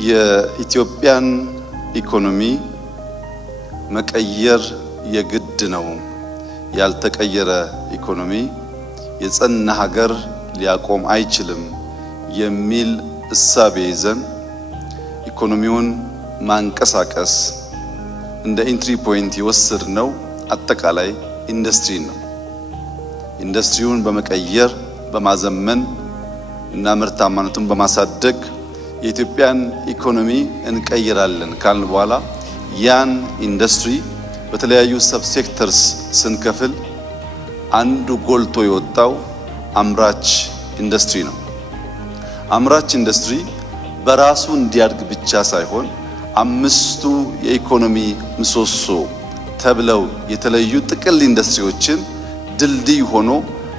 የኢትዮጵያን ኢኮኖሚ መቀየር የግድ ነው። ያልተቀየረ ኢኮኖሚ የጸና ሀገር ሊያቆም አይችልም የሚል እሳቤ ይዘን ኢኮኖሚውን ማንቀሳቀስ እንደ ኢንትሪ ፖይንት የወሰድነው አጠቃላይ ኢንዱስትሪ ነው። ኢንዱስትሪውን በመቀየር በማዘመን እና ምርታማነቱን በማሳደግ የኢትዮጵያን ኢኮኖሚ እንቀይራለን ካልን በኋላ ያን ኢንዱስትሪ በተለያዩ ሰብ ሴክተርስ ስንከፍል አንዱ ጎልቶ የወጣው አምራች ኢንዱስትሪ ነው። አምራች ኢንዱስትሪ በራሱ እንዲያድግ ብቻ ሳይሆን አምስቱ የኢኮኖሚ ምሰሶ ተብለው የተለዩ ጥቅል ኢንዱስትሪዎችን ድልድይ ሆኖ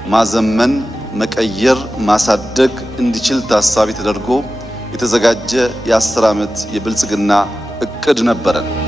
ማዘመን፣ መቀየር፣ ማሳደግ እንዲችል ታሳቢ ተደርጎ የተዘጋጀ የ10 ዓመት የብልጽግና እቅድ ነበረን።